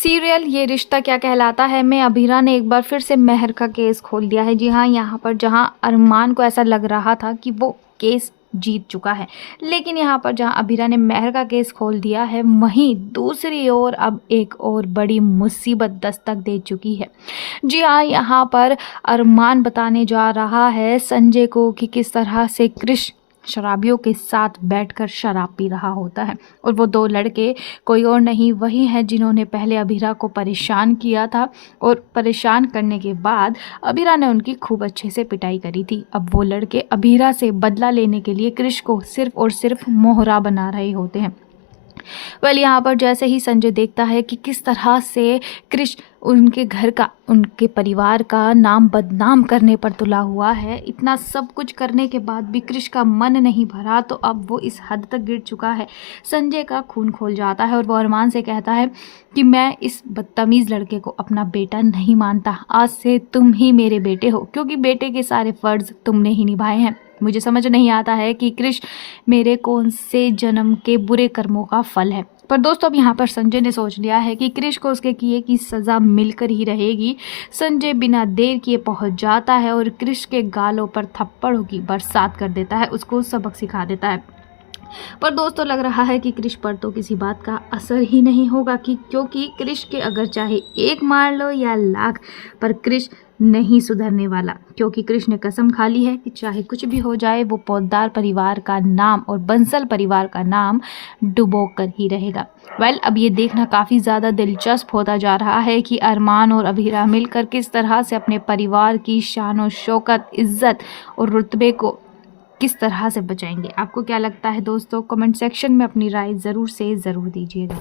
Serial ये रिश्ता क्या कहलाता है में अभीरा ने एक बार फिर से मेहर का केस खोल दिया है। जी हाँ, यहाँ पर जहाँ अरमान को ऐसा लग रहा था कि वो केस जीत चुका है, लेकिन यहाँ पर जहाँ अभीरा ने मेहर का केस खोल दिया है, वहीं दूसरी ओर अब एक और बड़ी मुसीबत दस्तक दे चुकी है। जी हाँ, यहाँ पर अरमान बताने जा रहा है संजय को कि किस तरह से कृष शराबियों के साथ बैठकर शराब पी रहा होता है, और वो दो लड़के कोई और नहीं वही हैं जिन्होंने पहले अभीरा को परेशान किया था, और परेशान करने के बाद अभीरा ने उनकी खूब अच्छे से पिटाई करी थी। अब वो लड़के अभीरा से बदला लेने के लिए कृष को सिर्फ और सिर्फ मोहरा बना रहे होते हैं। यहाँ पर जैसे ही संजय देखता है कि किस तरह से कृष उनके घर का, उनके परिवार का नाम बदनाम करने पर तुला हुआ है, इतना सब कुछ करने के बाद भी कृष का मन नहीं भरा, तो अब वो इस हद तक गिर चुका है। संजय का खून खोल जाता है और वो अरमान से कहता है कि मैं इस बदतमीज़ लड़के को अपना बेटा नहीं मानता, आज से तुम ही मेरे बेटे हो, क्योंकि बेटे के सारे फ़र्ज़ तुमने ही निभाए हैं। मुझे समझ नहीं आता है कि कृष मेरे कौन से जन्म के बुरे कर्मों का फल है। पर दोस्तों, अब यहाँ पर संजय ने सोच लिया है कि कृष को उसके किए की सज़ा मिलकर ही रहेगी। संजय बिना देर किए पहुँच जाता है और कृष के गालों पर थप्पड़ों की बरसात कर देता है, उसको सबक सिखा देता है। पर दोस्तों, लग रहा है कि कृष पर तो किसी बात का असर ही नहीं होगा, क्योंकि कृष के अगर चाहे एक मार लो या लाख, पर कृष नहीं सुधरने वाला, क्योंकि कृष ने कसम खा ली है कि चाहे कुछ भी हो जाए वो पोद्दार परिवार का नाम और बंसल परिवार का नाम डुबो कर ही रहेगा। अब ये देखना काफ़ी ज़्यादा दिलचस्प होता जा रहा है कि अरमान और अभीरा मिलकर किस तरह से अपने परिवार की शान और शौकत, इज्जत और रुतबे को किस तरह से बचाएंगे। आपको क्या लगता है दोस्तों? कमेंट सेक्शन में अपनी राय ज़रूर से ज़रूर दीजिएगा।